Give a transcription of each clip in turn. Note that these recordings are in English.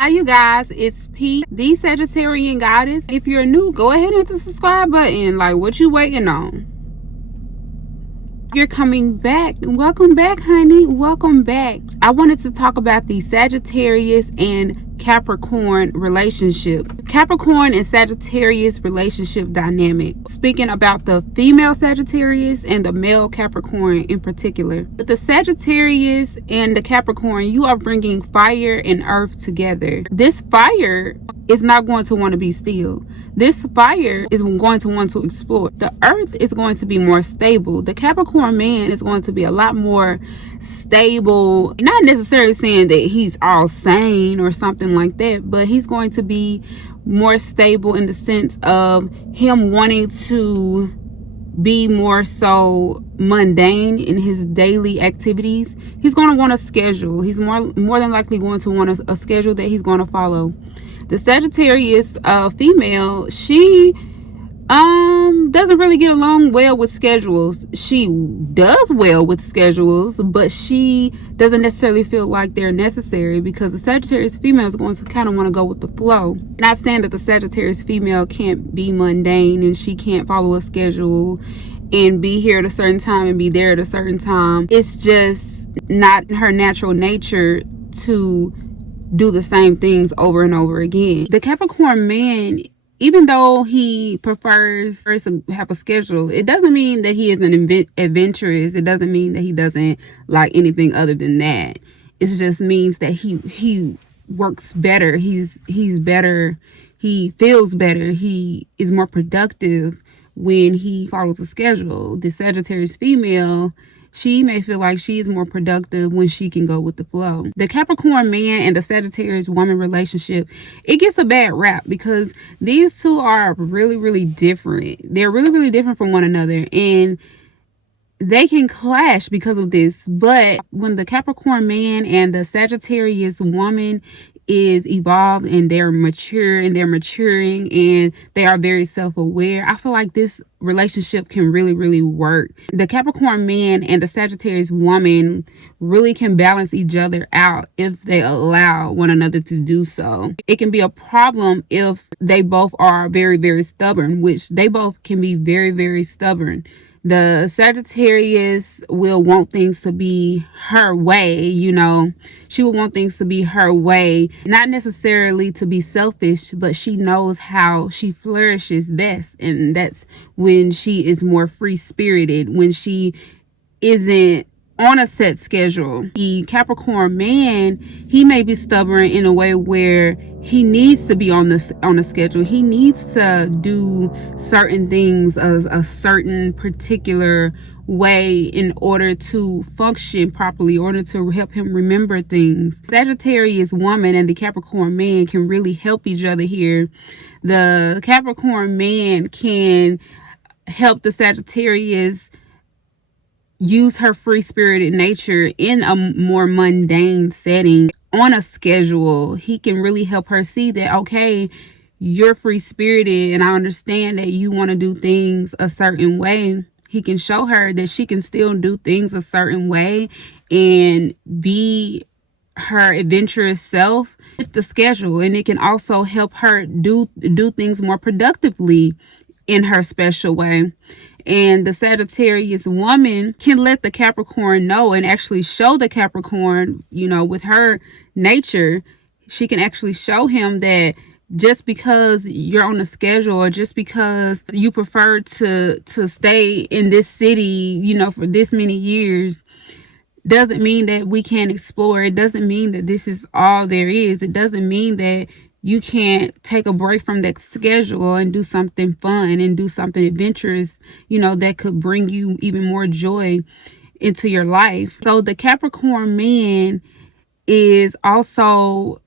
Hi you guys, it's P, the Sagittarian Goddess. If you're new, go ahead and hit the subscribe button. Like, what you waiting on? You're coming back. Welcome back, honey. Welcome back. I wanted to talk about the Sagittarius and Capricorn relationship. Capricorn and Sagittarius relationship dynamic. Speaking about the female Sagittarius and the male Capricorn in particular. With the Sagittarius and the Capricorn, you are bringing fire and earth together. This fire is not going to want to be still. This fire is going to want to explore. The earth is going to be more stable. The Capricorn man is going to be a lot more stable. Not necessarily saying that he's all sane or something like that, but he's going to be more stable in the sense of him wanting to be more so mundane in his daily activities. He's going to want a schedule. He's more than likely going to want a schedule that he's going to follow. The Sagittarius female, she doesn't really get along well with schedules. She does well with schedules, but she doesn't necessarily feel like they're necessary because the Sagittarius female is going to kind of want to go with the flow. Not saying that the Sagittarius female can't be mundane and she can't follow a schedule and be here at a certain time and be there at a certain time. It's just not her natural nature to do the same things over and over again. The Capricorn man, even though he prefers to have a schedule, it doesn't mean that he isn't adventurous. It doesn't mean that he doesn't like anything other than that. It just means that he works better. He's better. He feels better. He is more productive when he follows a schedule. The Sagittarius female, she may feel like she's more productive when she can go with the flow. The Capricorn man and the Sagittarius woman relationship, it gets a bad rap because these two are really, really different. They're really, really different from one another, and they can clash because of this. But when the Capricorn man and the Sagittarius woman is evolved and they're mature and they're maturing and they are very self-aware, I feel like this relationship can really, really work. The Capricorn man and the Sagittarius woman really can balance each other out if they allow one another to do so. It can be a problem if they both are very, very stubborn, which they both can be very, very stubborn. The Sagittarius will want things to be her way, She will want things to be her way, not necessarily to be selfish, but she knows how she flourishes best. And that's when she is more free-spirited, when she isn't on a set schedule. The Capricorn man, he may be stubborn in a way where he needs to be on a schedule. He needs to do certain things a certain particular way in order to function properly, in order to help him remember things. Sagittarius woman and the Capricorn man can really help each other here. The Capricorn man can help the Sagittarius use her free-spirited nature in a more mundane setting on a schedule. He can really help her see that, okay, you're free-spirited and I understand that you want to do things a certain way. He can show her that she can still do things a certain way and be her adventurous self with the schedule. And it can also help her do things more productively in her special way. And the Sagittarius woman can let the Capricorn know and actually show the Capricorn, with her nature, she can actually show him that just because you're on a schedule or just because you prefer to stay in this city, for this many years, doesn't mean that we can't explore. It doesn't mean that this is all there is. It doesn't mean that you can't take a break from that schedule and do something fun and do something adventurous, that could bring you even more joy into your life. So the Capricorn man is also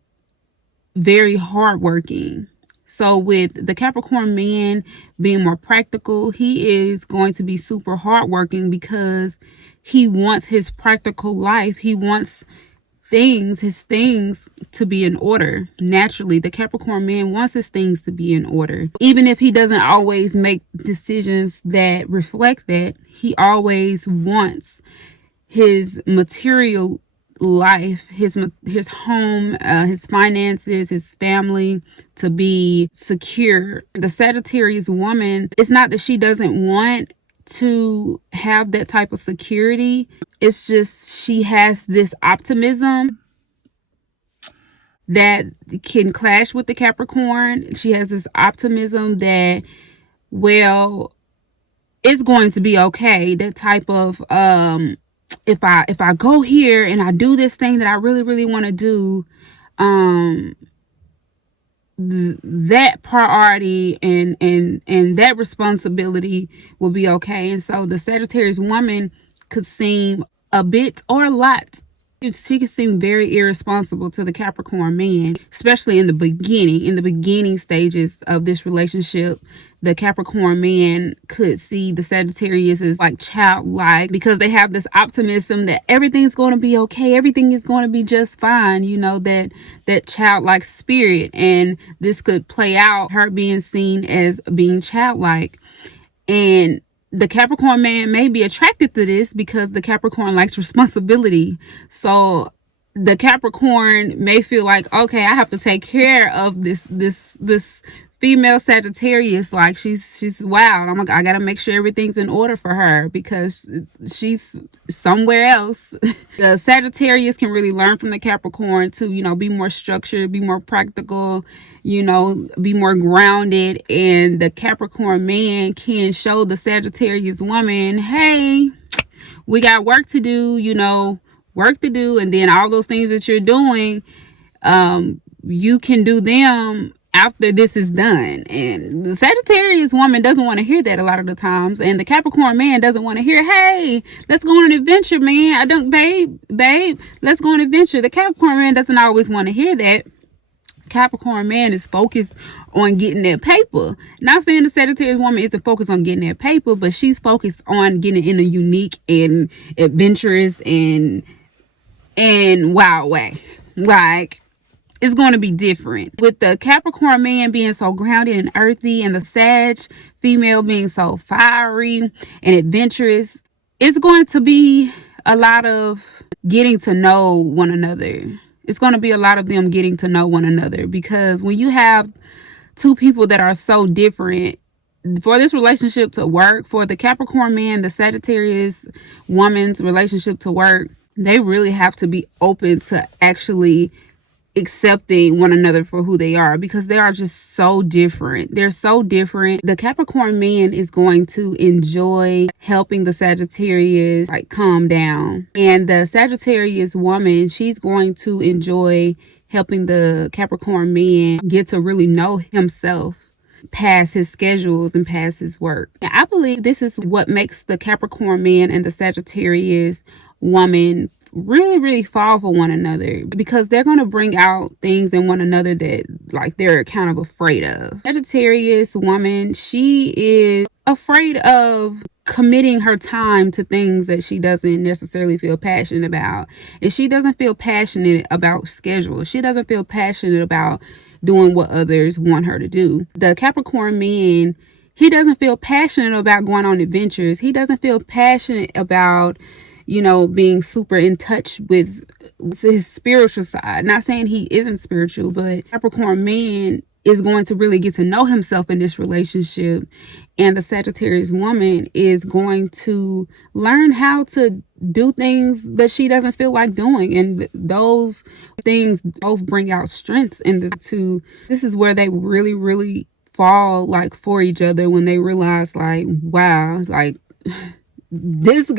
very hardworking. So with the Capricorn man being more practical, he is going to be super hardworking because he wants his practical life. He wants his things to be in order. Naturally, the Capricorn man wants his things to be in order. Even if he doesn't always make decisions that reflect that, he always wants his material life, his home, his finances, his family to be secure. The Sagittarius woman, it's not that she doesn't want to have that type of security. It's just she has this optimism that can clash with the Capricorn. She has this optimism that, well, it's going to be okay. That type of if I go here and I do this thing that I really, really want to do, that priority and that responsibility will be okay. And so the Sagittarius woman could seem a bit or a lot. She could seem very irresponsible to the Capricorn man, especially in the beginning stages of this relationship. The Capricorn man could see the Sagittarius as like childlike, because they have this optimism that everything's going to be okay. Everything is going to be just fine. You know, that childlike spirit. And this could play out her being seen as being childlike. And the Capricorn man may be attracted to this because the Capricorn likes responsibility. So the Capricorn may feel like, okay, I have to take care of this female Sagittarius. Like she's wild. I gotta make sure everything's in order for her because she's somewhere else. The Sagittarius can really learn from the Capricorn to, you know, be more structured, be more practical, you know, be more grounded. And the Capricorn man can show the Sagittarius woman, hey, we got work to do, you know, and then all those things that you're doing, you can do them after this is done. And the Sagittarius woman doesn't want to hear that a lot of the times, and the Capricorn man doesn't want to hear, hey, let's go on an adventure, man. Babe, let's go on an adventure. The Capricorn man doesn't always want to hear that. Capricorn man is focused on getting that paper. Not saying the Sagittarius woman isn't focused on getting that paper, but she's focused on getting in a unique and adventurous and wild way. Like, it's going to be different. With the Capricorn man being so grounded and earthy, and the Sag female being so fiery and adventurous, it's going to be a lot of getting to know one another. It's going to be a lot of them getting to know one another, because when you have two people that are so different, for this relationship to work, for the Capricorn man, the Sagittarius woman's relationship to work, they really have to be open to actually accepting one another for who they are, because they are just so different. They're so different. The Capricorn man is going to enjoy helping the Sagittarius like calm down, and the Sagittarius woman, she's going to enjoy helping the Capricorn man get to really know himself past his schedules and past his work. And I believe this is what makes the Capricorn man and the Sagittarius woman really, really fall for one another, because they're going to bring out things in one another that like they're kind of afraid of. Sagittarius woman, she is afraid of committing her time to things that she doesn't necessarily feel passionate about. And she doesn't feel passionate about schedule. She doesn't feel passionate about doing what others want her to do. The Capricorn man, he doesn't feel passionate about going on adventures. He doesn't feel passionate about, you know, being super in touch with his spiritual side. Not saying he isn't spiritual, but Capricorn man is going to really get to know himself in this relationship. And the Sagittarius woman is going to learn how to do things that she doesn't feel like doing. And those things both bring out strengths in the two. This is where they really, really fall like for each other, when they realize like, wow, like this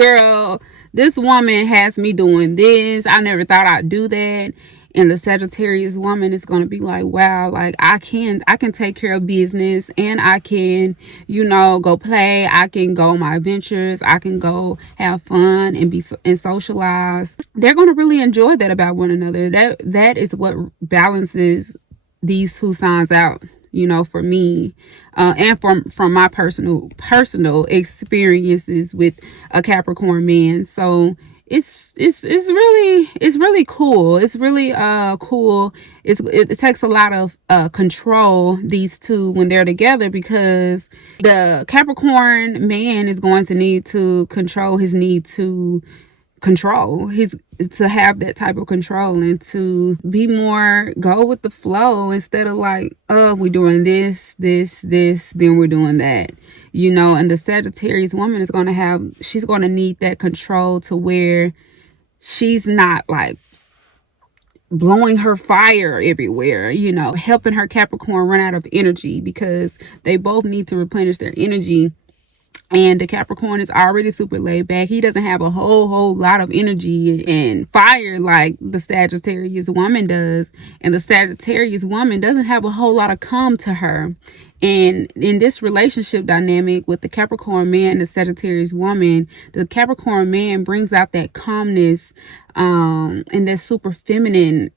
woman has me doing this. I never thought I'd do that. And the Sagittarius woman is going to be like, wow, like I can take care of business, and I can, you know, go play. I can go on my adventures. I can go have fun and socialize. They're going to really enjoy that about one another. That is what balances these two signs out, you know, for me, and from my personal experiences with a Capricorn man. So it's really cool. It's really cool. It takes a lot of control, these two, when they're together, because the Capricorn man is going to need to control his need to control. He's to have that type of control and to be more go with the flow instead of like, oh, we're doing this, then we're doing that. You know, and the Sagittarius woman is going to she's going to need that control to where she's not like blowing her fire everywhere, you know, helping her Capricorn run out of energy, because they both need to replenish their energy. And the Capricorn is already super laid back. He doesn't have a whole lot of energy and fire like the Sagittarius woman does. And the Sagittarius woman doesn't have a whole lot of calm to her. And in this relationship dynamic with the Capricorn man and the Sagittarius woman, the Capricorn man brings out that calmness and that super feminine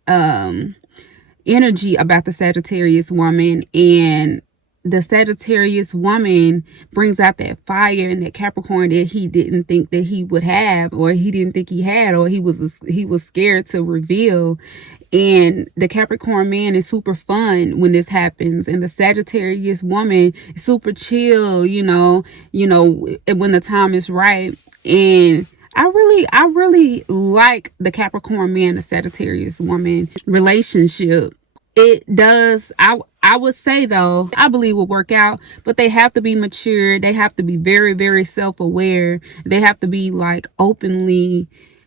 energy about the Sagittarius woman. And the Sagittarius woman brings out that fire and that Capricorn that he didn't think that he would have, or he didn't think he had, or he was scared to reveal. And the Capricorn man is super fun when this happens, and the Sagittarius woman is super chill, you know, when the time is right. And I really like the Capricorn man and the Sagittarius woman relationship. It does. I would say, though, I believe will work out, but they have to be mature. They have to be very, very self-aware. They have to be like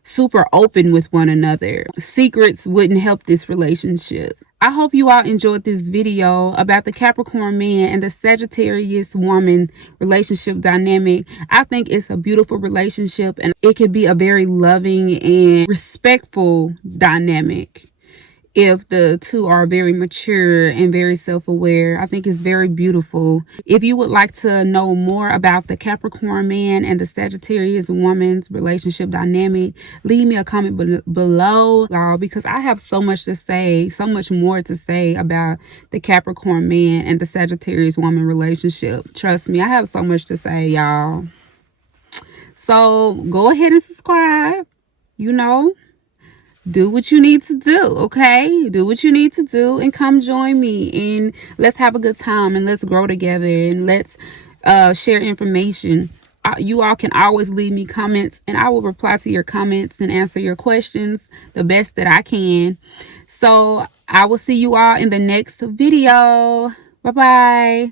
super open with one another. Secrets wouldn't help this relationship. I hope you all enjoyed this video about the Capricorn man and the Sagittarius woman relationship dynamic. I think it's a beautiful relationship, and it could be a very loving and respectful dynamic if the two are very mature and very self-aware. I think it's very beautiful. If you would like to know more about the Capricorn man and the Sagittarius woman's relationship dynamic, leave me a comment below, y'all, because I have so much to say, so much more to say about the Capricorn man and the Sagittarius woman relationship. Trust me, I have so much to say, y'all. So go ahead and subscribe, you know. Do what you need to do, okay? Do what you need to do and come join me, and let's have a good time, and let's grow together, and let's share information. You all can always leave me comments, and I will reply to your comments and answer your questions the best that I can. So I will see you all in the next video. Bye-bye.